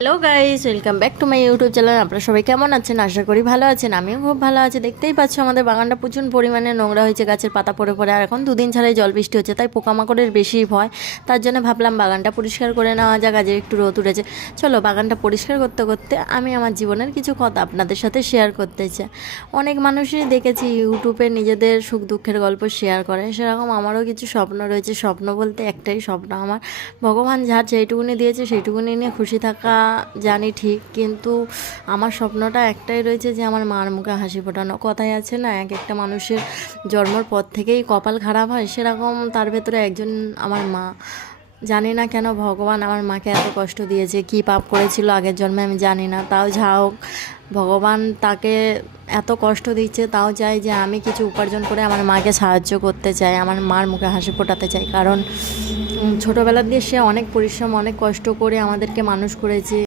Hello guys, welcome back to my YouTube channel. আপনারা সবাই কেমন আছেন? আশা করি ভালো আছেন। আমিও খুব ভালো আছি। দেখতেই পাচ্ছ আমাদের বাগানটা প্রচুর পরিমাণে নোংরা হয়েছে, গাছের পাতা পড়ে পড়ে। আর এখন দুদিন ছাড়াই জল বৃষ্টি হচ্ছে, তাই পোকামাকড়ের বেশি ভয়। তার জন্য ভাবলাম বাগানটা পরিষ্কার করে নেওয়া যাক। আজ একটু রোদ উঠেছে, চলো বাগানটা পরিষ্কার করতে করতে আমি আমার জীবনের কিছু কথা আপনাদের সাথে শেয়ার করতে চাই। অনেক মানুষই দেখেছি ইউটিউবে নিজেদের সুখ দুঃখের গল্প শেয়ার করে, সেরকম আমারও কিছু স্বপ্ন রয়েছে। স্বপ্ন বলতে একটাই স্বপ্ন আমার, ভগবান যা যেইটুকুনি দিয়েছে সেইটুকুনি নিয়ে খুশি থাকা জানি ঠিক, কিন্তু আমার স্বপ্নটা একটাই রয়েছে যে আমার মার মুখে হাসি ফোটানো। কথাই আছে না, এক একটা মানুষের জন্মর পর থেকেই কপাল খারাপ হয়, সেরকম তার ভেতরে একজন আমার মা। জানি না কেন ভগবান আমার মাকে এত কষ্ট দিয়েছে, কি পাপ করেছিল আগের জন্মে আমি জানি না। তাও যা হোক, ভগবান তাকে এত কষ্ট দিচ্ছে, তাও চাই যে আমি কিছু উপার্জন করে আমার মাকে সাহায্য করতে চাই, আমার মার মুখে হাসি ফোটাতে চাই। কারণ ছোটোবেলা দিয়ে সে অনেক পরিশ্রম অনেক কষ্ট করে আমাদেরকে মানুষ করেছে।